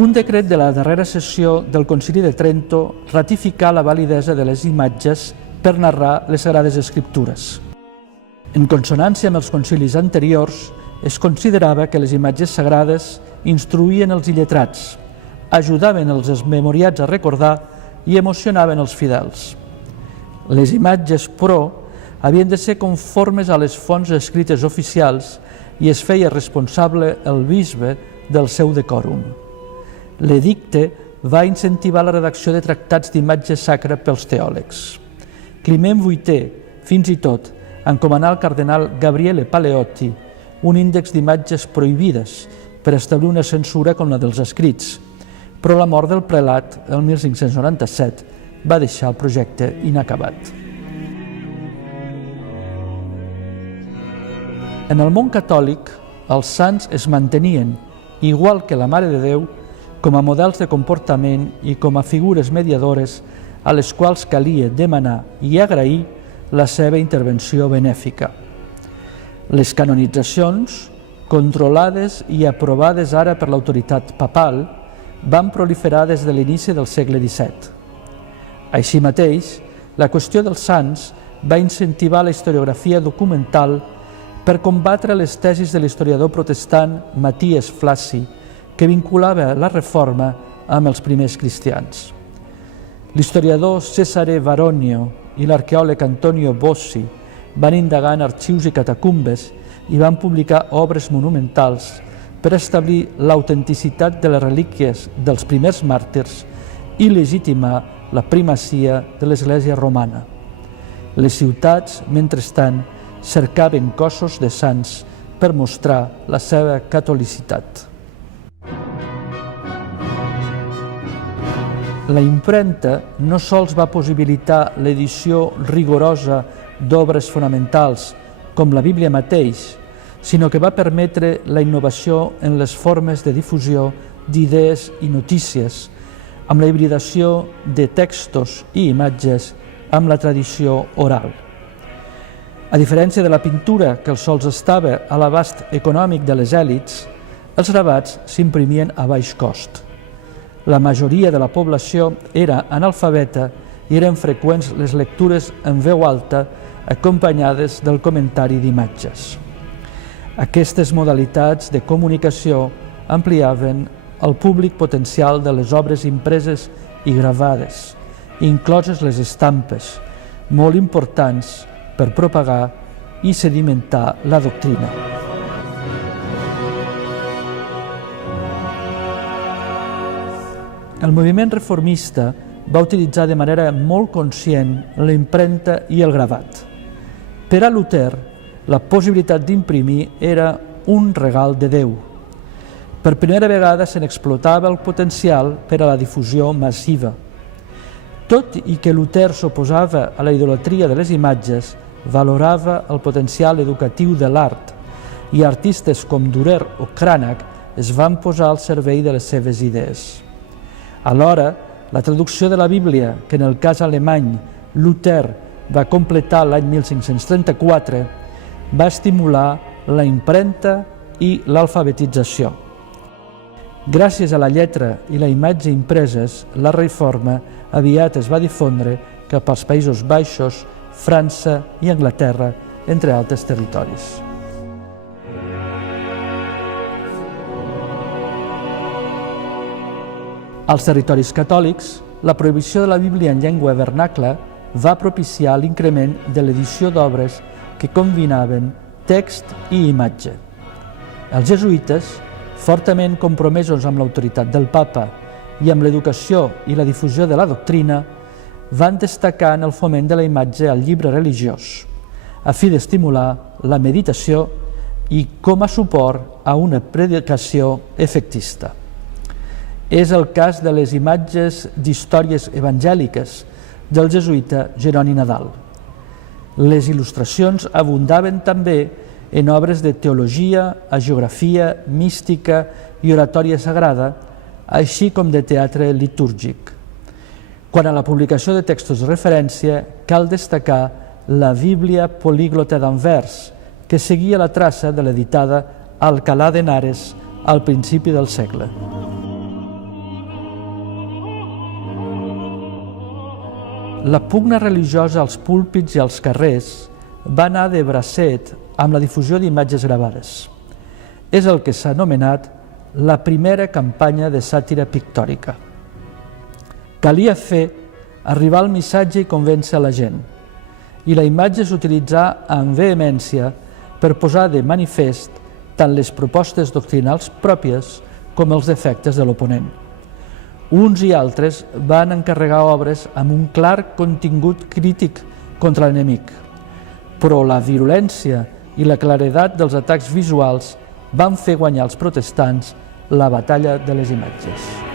Un decret de la darrera sessió del Concili de Trento ratificà la validesa de les imatges per narrar les Sagrades Escriptures. En consonància amb els concilis anteriors, es considerava que les imatges sagrades instruïen els illetrats, ajudaven els esmemoriats a recordar i emocionaven els fidels. Les imatges, però, havien de ser conformes a les fonts escrites oficials i es feia responsable el bisbe del seu decòrum. L'edicte va incentivar la redacció de tractats d'imatge sacra pels teòlegs. Climent VIII, fins i tot, encomanà al cardenal Gabriele Paleotti un índex d'imatges prohibides per establir una censura com la dels escrits, però la mort del prelat, el 1597, va deixar el projecte inacabat. En el món catòlic, els sants es mantenien, igual que la Mare de Déu, com a models de comportament i com a figures mediadores a les quals calia demanar i agrair la seva intervenció benèfica. Les canonitzacions, controlades i aprovades ara per l'autoritat papal, van proliferar des de l'inici del segle XVII. Així mateix, la qüestió dels sants va incentivar la historiografia documental per combatre les tesis de l'historiador protestant Maties Flassi, que vinculava la Reforma amb els primers cristians. L'historiador Cesare Baronio i l'arqueòleg Antonio Bossi van indagar en arxius i catacumbes i van publicar obres monumentals per establir l'autenticitat de les relíquies dels primers màrtirs i legitimar la primacia de l'Església romana. Les ciutats, mentrestant, cercaven cossos de sants per mostrar la seva catolicitat. La impremta no sols va possibilitar l'edició rigorosa d'obres fonamentals, com la Bíblia mateix, sinó que va permetre la innovació en les formes de difusió d'idees i notícies, amb la hibridació de textos i imatges amb la tradició oral. A diferència de la pintura, que sols estava a l'abast econòmic de les èlits, els gravats s'imprimien a baix cost. La majoria de la població era analfabeta i eren freqüents les lectures en veu alta acompanyades del comentari d'imatges. Aquestes modalitats de comunicació ampliaven el públic potencial de les obres impreses i gravades, incloses les estampes, molt importants per propagar i sedimentar la doctrina. El moviment reformista va utilitzar de manera molt conscient la impremta i el gravat. Per a Luter, la possibilitat d'imprimir era un regal de Déu. Per primera vegada se n'explotava el potencial per a la difusió massiva. Tot i que Luter s'oposava a la idolatria de les imatges, valorava el potencial educatiu de l'art i artistes com Dürer o Cranach es van posar al servei de les seves idees. Alhora, la traducció de la Bíblia, que en el cas alemany Luter va completar l'any 1534, va estimular la impremta i l'alfabetització. Gràcies a la lletra i la imatge impreses, la Reforma aviat es va difondre cap als Països Baixos, França i Anglaterra, entre altres territoris. Als territoris catòlics, la prohibició de la Bíblia en llengua vernacla va propiciar l'increment de l'edició d'obres que combinaven text i imatge. Els jesuïtes, fortament compromesos amb l'autoritat del papa i amb l'educació i la difusió de la doctrina, van destacar en el foment de la imatge al llibre religiós, a fi d'estimular la meditació i com a suport a una predicació efectista. És el cas de les imatges d'històries evangèliques del jesuïta Jeroni Nadal. Les il·lustracions abundaven també en obres de teologia, hagiografia, mística i oratòria sagrada, així com de teatre litúrgic. Quant a la publicació de textos de referència, cal destacar la Bíblia Políglota d'Anvers, que seguia la traça de l'editada Alcalá de Henares al principi del segle. La pugna religiosa als púlpits i als carrers va anar de bracet amb la difusió d'imatges gravades. És el que s'ha anomenat la primera campanya de sàtira pictòrica. Calia fer arribar el missatge i convèncer la gent, i la imatge s'utilitzà amb vehemència per posar de manifest tant les propostes doctrinals pròpies com els defectes de l'oponent. Uns i altres van encarregar obres amb un clar contingut crític contra l'enemic, però la virulència i la claredat dels atacs visuals van fer guanyar als protestants la batalla de les imatges.